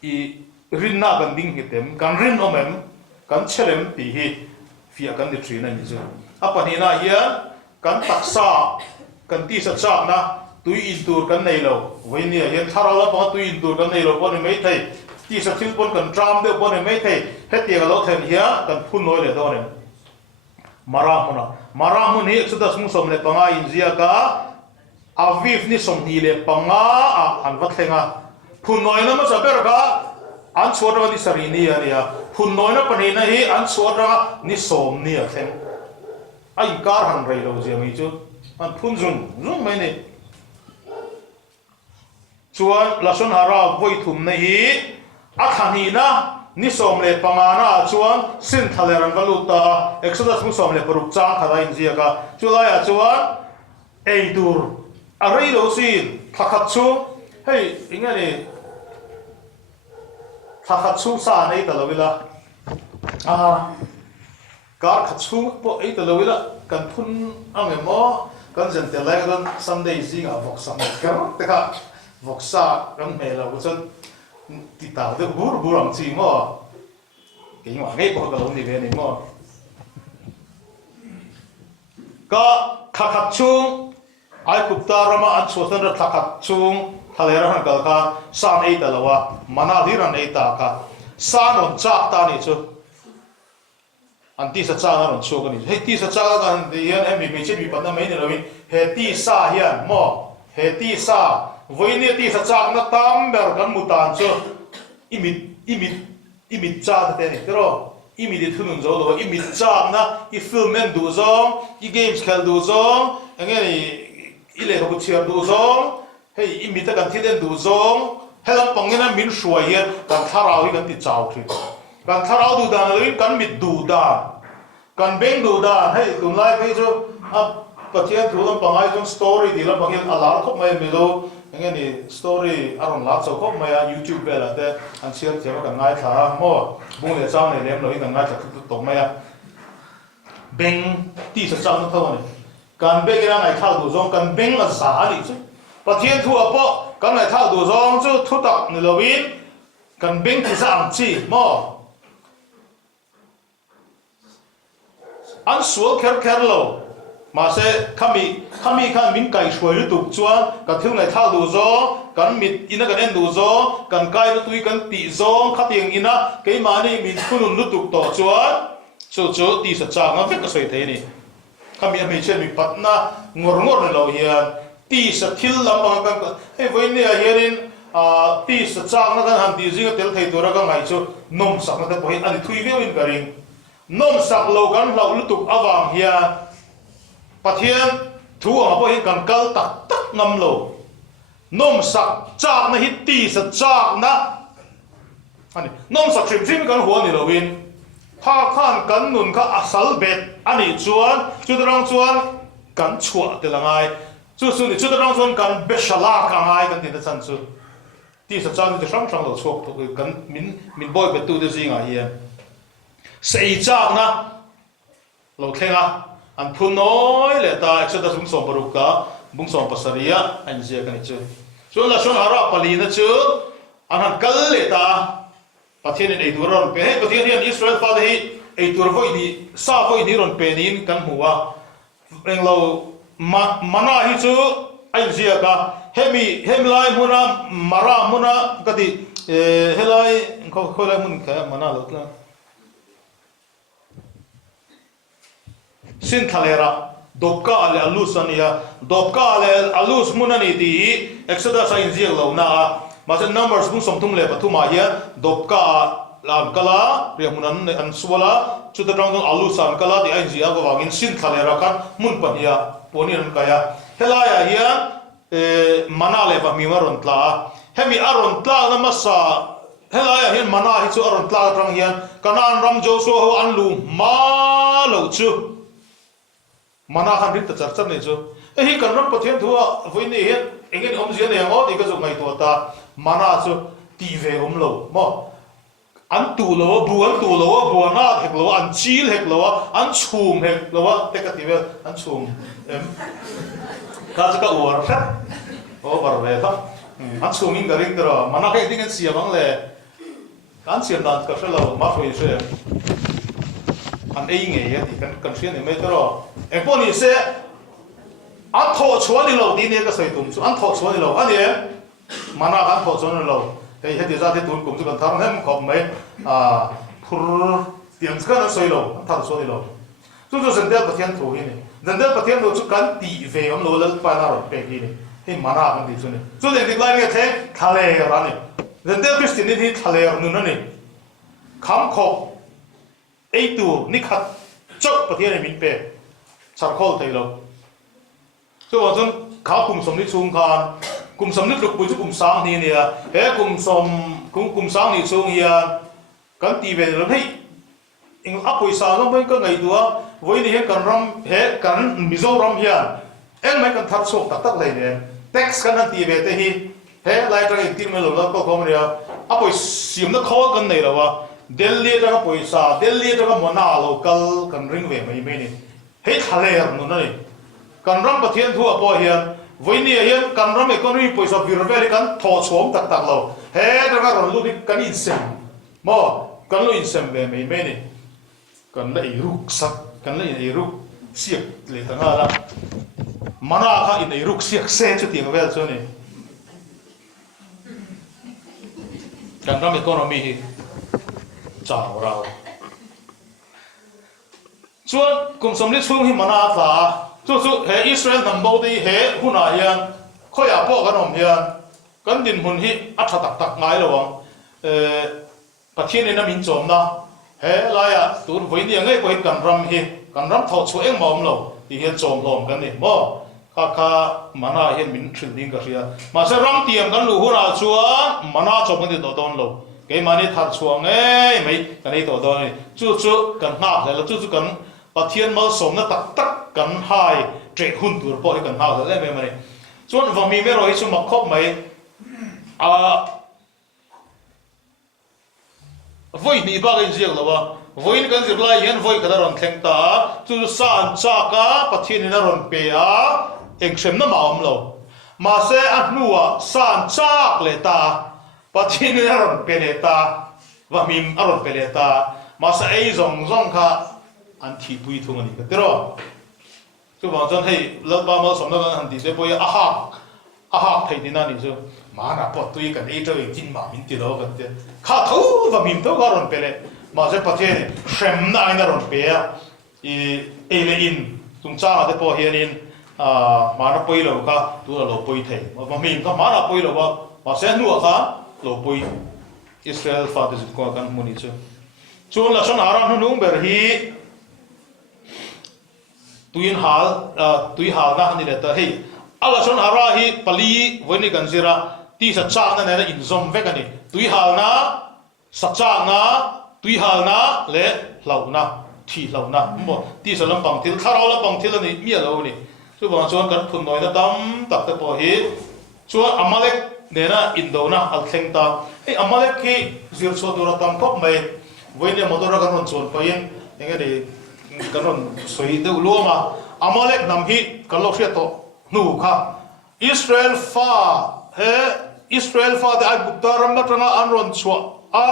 i rinna kan ding hitem kan rin omem kan chelem ti hi fia kan de chuyện này chứ apa ni na hiền kan taksa kan ti sa chak na tui in tur kan nei lo với ni hiền thara la pa tui in tur kan nei lo pon mấy thầy ti sa thil pon kan tram de pon mấy thầy hết tiệc lo then hiền kan phun nổi le do ne Maramun hi exodus mung som le panga injia ka aviv ni som hi le panga an vatlenga phun noi na ma saber ka an chora ni sarini ania phun noi na pani na hi an chora ni som ni a thlen ai kar han rei lo je mi chu an phun zum mai ni chuan lason hara voi thum na hi a thani na ni som le pangana chuan sin thaleran valuta exodus mu som le paruk chang khada injia ka chulaya chuan eidur arei lo sin thakhat chu hei ingani thakhat chu sa nei talawila kar khat chu po ei talawila kan phun angemo kan jente lai kan sunday zinga voksam kan teka voksa kan mela uchan ti tao de bur ang chi mo cái mà ngay bộ cái lồng này về này mo có thakhat chung ai kupta rama an sosan ra thakhat chung thalera han kal ka san ei talawa mana dhiran ei ta ka san on chak ta ni chu an ti sa cha ron chu ka ni he ti sa cha ka hian em mi che bi pan na mai ni lovin he ti sa hian mo he ti sa voini ti sa chak na tam ber kan mutan chu imit cha te ni pero imit thunun zo lo imit cha na I film men du zo I games khel du zo anh nghe ile ko chiar du zong hey imita kan thiden du zong helam pangena min shuai hian kan tharau hi kan ti chau thi kan tharau du dan loi kan mit du dan kan beng du dan hey tun lai pe chu a pathian thu lam pangai jong story di lam pangin alar khop mai me do anh nghe ni story aron la chau khop mai YouTube bela te an chiar chema kan ngai tha mo bung le chang ne lem loi kan ngai tha tu to mai beng ti sa chang tho ni kan beng ra ngai thau du zong kan beng la sa ni chu pathian thu apo kan ngai thau du zong chu thu tak ni lovin kan beng ti sa ang chi mo an sual kher lo mà sẽ kami kan min kai shoi lu tuk chuan kan thil ngai thau du zo kan mit ina kan en du zo kan kai lu tui kan ti zo khatiang ina ke mani min phunun lu tuk to chuan chu ti sa chang vek ka soi the ni kami a mi chen mi patna ngor lo hian ti sa thil lam kan he voi ne hianin ti sa chang na kan han ti jing tel thei tora ka ngai chu nom sak na ta pohin ani thui veu in garing nom sak lo kan lo lu tuk awang hian pathian thu ang po hin kan kal tak ngam lo nom sak chak na hit ti sa chak na ani nom sak trim kan huan ni lo win ha khan kan nun kha asal bet ani chuan chudrang chuan kan chua te langai chu ni chudrang chuan kan beshalach angai kan ti ta chan chu ti sa chak ni sang lo chok to kan min boy bet tu de zinga hian sei chak na lo thlenga an phun noi le ta exodus bung som baruka bung som pasaria an je kan chu so la shon hara palina chu an han kal le ta pathian ei duron pe pathian hian Israel fa hi ei tur voi ni sa voi ni ron pe nin kan huwa englo mana hi chu ai je ka hemlai muna mara muna kati helai kholai mun kha mana lo tla sin thalera dobka ale alus ania dobka ale alus munani ti exodus in ziel lo na ma se numbers bung som tum le pathuma hian dobka lam kala ria munan an suwala chu da rang alus an kala ti ai zia go wangin sin thalera kan mun pania poni an kaya helaya hian mana le va mi maron tla hemi aron tla na masa helaya hian mana hi chu aron tla rang hian kanan ram jo so ho an lu ma lo chu mana khan rit ta char nei chu hi kan ram pathian thua voi ni hian engin om zia ne ngo ti ka zu ngai to ta mana chu ti ve om lo mo an tu lo bu na hek lo an chil hek lo an chum hek lo te ka ti ve an chum ka ka war kha o bar ve ta an chum in garing dro mana ka ding an sia bang le an sia dan ka shelo ma foi se an ei nge ya ti kan sia ne mai tro e poni se an tho chuan ni lo di ne ka sai tum chu an tho chuan ni lo ani mana kan tho chuan ni lo te he ti za te tun kum chu kan thar hem khop mai phur tiang ska na soi lo an thar chuan ni lo chu zendel pathian tho hi ni zendel pathian lo chu kan ti ve om lo la pa na ro pe ki ni he mana kan ti chu ni chu de ti lai nge the thale ra ni zendel christian ni thale nu na ni kham khop ei tu ni khat chok pathian ni min pe charcoal thei lo chu wa chun kha kum som ni chung khan kum som ni luk pu chu kum sang ni nia he kum sang ni chung hian kan ti ve lo hei ing apoi sa no mai ka ngai tua voi ni he kan ram he kan mizoram hian eng mai kan thar chok tak tak lai ne tax kan ti ve te hi he lai tra ti me lo la ko kom ria apoi sim na kho kan nei lo wa delhi ra poisa delhi ra mona local kan ring ve mai mai ni he thale nu na ni kan ram pathian thu apo hian voini hian kan ram economy poisa virvel kan tho chom tak tak lo he ra ron lu ni kan in sem mo kan lu in sem ve mai mai ni kan la iruk sak kan la in iruk siak le thanga la mana kha in iruk siak se chu tiang vel chu ni kan ram economy hi chào rau chuan kum som li chung hi mana ta chu he Israel nam bo di he huna hian khoya po kan om hian kan din hun hi a tha tak tak ngai lo wang pathian ina min chom na he laya tur voi ni ngai ko kan ram tho chu eng mom lo ti hian chom lom kan ni mo kha mana hian min thil ding ka ria ma se ram tiam kan lu hura chuan mana chom kan to don lo ke mani thar chuang ei mai kan ei to don ni chu kan ha le chu kan pathian mal som na tak tak kan hai tre hun tur po kan ha le me mani chuan vami me roi chu ma khop mai a voi ni ba in ziak lawa voi kan zir lai hian voi ka ron thleng ta chu san cha ka pathian in ron pe a engchem na ma om lo ma se a hnuwa san chak le ta pathian in ron pe le ta vamim aron pe le ta ma se ei zong kha an thi pui thung ani ka tero chu wang chon hei lalba ma som na kan han ti se poi a ha thei dina ni chu ma na pot tui kan ei to in tin ma min ti lo kan te kha tho vamim to ka ron pe le ma se pathian shem na in ron pe a i ele in tung cha de po hian in ma na poi lo ka tu lo poi thei ma min ka ma na poi lo ba ma se nu ka lo poi Israel fa de ko kan muni chu chun la chon aran nu ber hi tui hal na ni le ta hei ala chon ara hi pali voni kan zira ti sa cha na ne in zom ve kan ni tui hal na sa cha na tui hal na le lau na thi lau na mo ti sa lam pang thil kharau la pang thil ni mi lo ni chu bang chuan kan phun noi na dam tak te po hi chuan amalek ne na indo na al thleng ta ei amalek ki zir cho dura tam khop mai voine motora kan ron chon pain enga ni kan ron soi de lo ma amalek nam hi kan lo hria to nu kha Israel fa de ai bukta ram na tanga an ron chwa a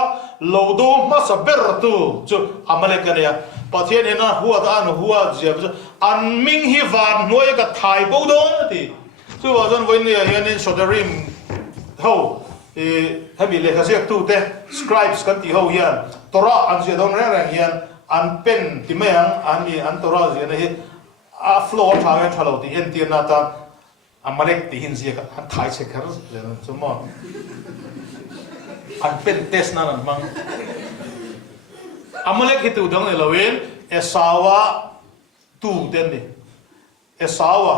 lodo ma sa ber tu chu amalek ne ya pathian ena huwa da an huwa je an ming hi van noi ka thai bo do ti chu wa jon voin ne hian in sodarim ho hemi le ka se tu te scribes kan ti ho hian Torah an je dong rang hian an pen ti meang an ni an Torah je ne hi a floor thang thalo ti en ti na ta amalek ti hin je ka an thai che khar je chu mo an pen test na mang amalek hi tu dong le lawin esawa tu den ni esawa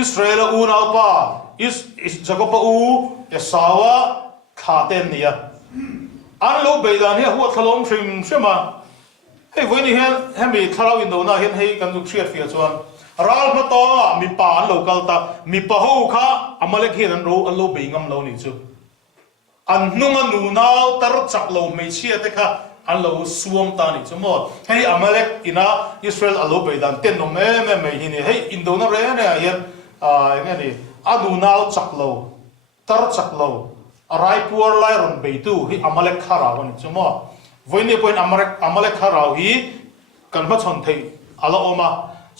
Israel u na pa is jacob u esawa kha ten ni ya an lo beidan hi huwa thalom shim shima hei voi ni hian hemi tharau in do na hian hei kan du thriat fia chuan ral ma to mi pa an local ta mi pa ho kha amalek hian an lo bei ngam lo ni chu an hnunga nu nau tar chak lo mei chia te kha an lo suam ta ni chu mo hei amalek ina Israel alo beidan ten no me hi ni hei in do na re ne hian nge ni anu nau chak lo tar chak lo arai puar lai ron beitu hi amalek khara wan chu mo voini point amalek khara hi kan ma chon thei ala oma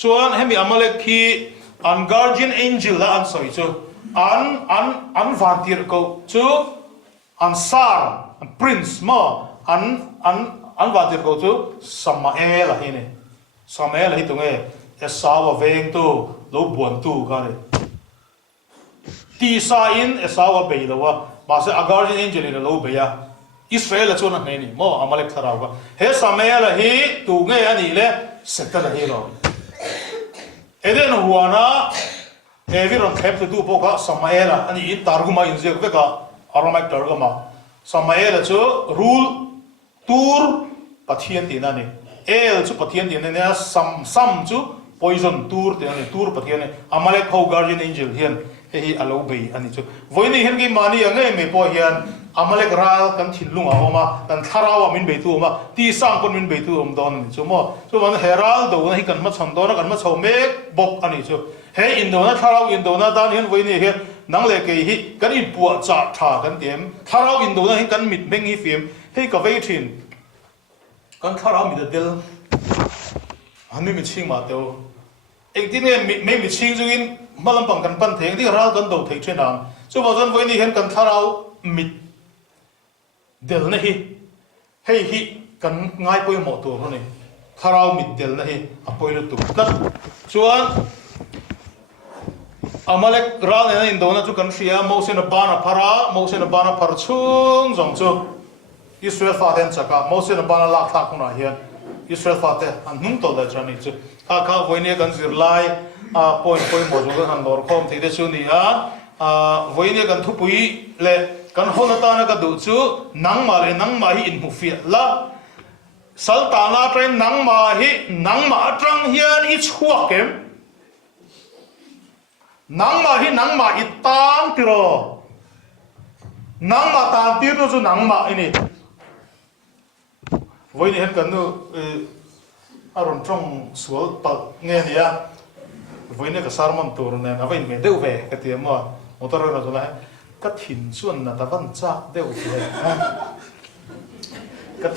chuan hemi amalek hi an guardian angel la an soi chu an vantir ko chu an sar an prince mo an vantir ko chu Samael hi ne Samael hi tunge esawa veng tu lo buan tu ka ne ti sa in esawa beilawa ma se guardian angel in lo beya Israel chu na nei ni mo amalek tharau ka he Samael hi tu nge ani le setal hi lo eden huana eviron khep tu po ka Samael ani in targuma in je ka aromak targuma Samael chu rule tur pathian ti na ni el chu pathian ti ne sam chu poison tur ti ani tur pathian ne amalek ho guardian angel hian hi alo bei ani chu voini hian ki mani angai me po hian amalek ral kan thinlunga oma kan tharawa min beitu oma ti sang kon min beitu om don chu mo chu man heral do na hi kan ma chon do na kan ma chho me bok ani chu he in do na tharau in do na dan hian voini he nang le ke hi kan in puwa cha tha kan tem tharau in do na hi kan mit meng hi fem he ka vei thin kan tharau mi da del ani mi ching ma teo ek din me mi ching jungin malam pang kan pan theng di ral kan do thei chen ang chu ba zon voini hian kan tharau mit del na hi hei hi kan ngai poi mo tu ho ni tharau mit del na hi apoi lu tu kat chuan amalek ral na in do na chu kan ria Moses na bana phara chung jong chu Israel fa den chaka Moses na bana lak thak na hian Israel fa te an nung to la chani chu kha voini kan zir lai point mo zo kan lor khom thei de chu ni voine kan thu pui le kan hona ta na ka du chu nangma hi in mu fi la Saltanna train nangma atang hian I Chhuak kem nangma I tang tiro nangma tang tiro chu nangma ini voine hen kan nu aron trong sual pa nge nia voine ka sarmam tur ne na vain me deu ve ka ti mo motor na zo la ka thin chuan na ta van cha deu ve ka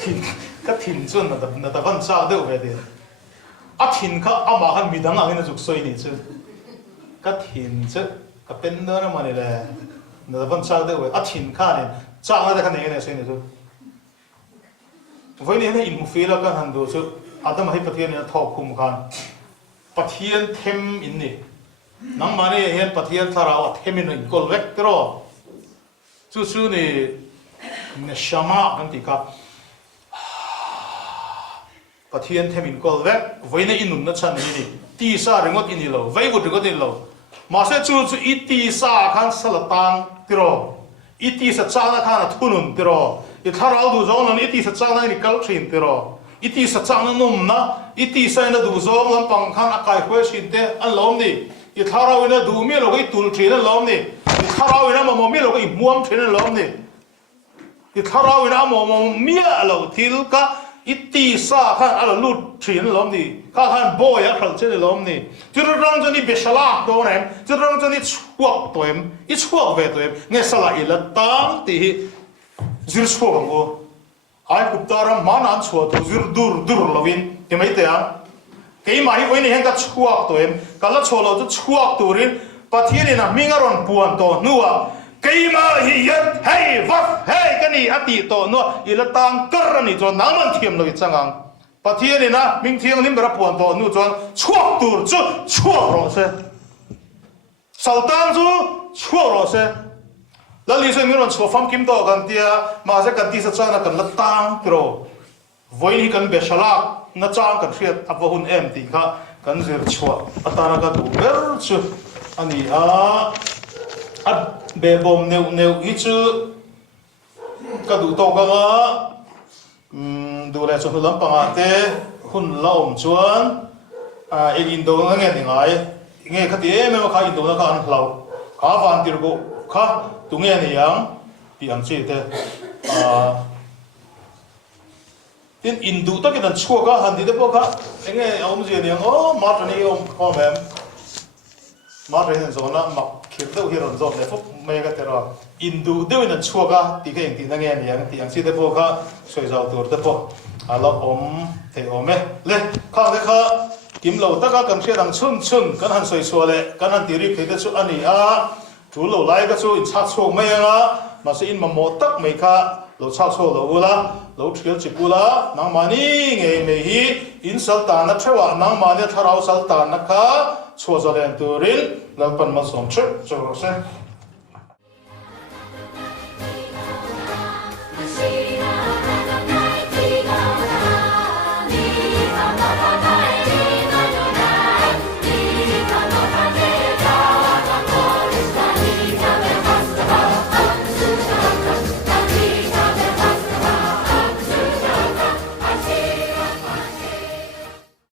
thin chuan na ta van cha deu ve de a thin kha ama han midang angin juk soi ni chu ka thin chu ka pen na ma ni le na ta van cha deu ve a thin kha ne cha na ta kan ne soi ni chu voine ne in mu fe la kan han do chu Adam hai pathian ne thok khum khan pathian them in ni nang mane hen pathian thara them in kol vek tro chu ni ne shama kan ti ka pathian them in kol vek voine inun na chan ni ti sa ringot in lo vai bu ringot in lo ma se chu iti sa khan salatan tro iti sa cha na khan thunun tro I tharau du zong nan iti sa cha na ni kal thin tro iti sa chang na num na iti sa na du zong lam pang khan akai khwe shin te an lom ni I tharau ina du mi lo kai tul thin an lom ni I tharau ina mo mi lo kai muam thin an lom ni I tharau ina mo mi lo thil ka iti sa khan ala lut thin an lom ni ka khan boy a khal chen lom ni chu rong jani Beshalach do nem chu rong jani Chhuak toem I Chhuak ve toem nge sala ila tang ti zir chhuak ngo ai kuptara man an chua tu zir dur lovin ke mai te ang ke mai oi ni hen ka Chhuak to em kala cholo tu Chhuak turin pathian na mingaron puan to nuwa ke ma hi yat hey vaf hey kani ati to no ila tang karani jo naman thiam lo changang pathian na ming thiang lim bra puan to nu jon Chhuak tur chu Chhuak ro se Saltan chu Chhuak ro se Lali so miron chua fam kim to kan tia ma se kan ti sa chana kan latang tro voin hi kan Beshalach na chang kan fiat avahun em ti kha kan zir chua atana ka du ber chu ani a be bom neu hi chu ka du to ka nga du le chu lam panga te hun laom chuan in do nga nge ngai nge khati em ma kha in do na ka an hlau ka van tir go kha tu nghe này yang bị ăn chơi thế tin Indu ta cái đàn chua cả hành thì đấy bao cả anh nghe ông gì này ông mát này ông con em mát này hiện rồi na mặc kiểu đâu hiện rồi để phúc mấy cái đó Indu đâu đàn chua cả thì cái gì nghe này yang thì ăn chơi đấy bao cả soi dầu tuổi đấy bao lo om thì om ấy lên khang đấy khang kiếm lâu ta cả cầm xe đằng chun cái hành soi xua đấy cái hành tỉ cái đấy chút anh ấy chú lâu lại cái chú in sát số mấy à mà sẽ in mà một tắc mấy cả lâu sát số lâu la lâu chiếu chỉ cú la nang mani nghe mấy hi in Saltanna chewa nang mani tharau Saltanna ka chua zalen turin lang pan mà sống chết cho rồi xem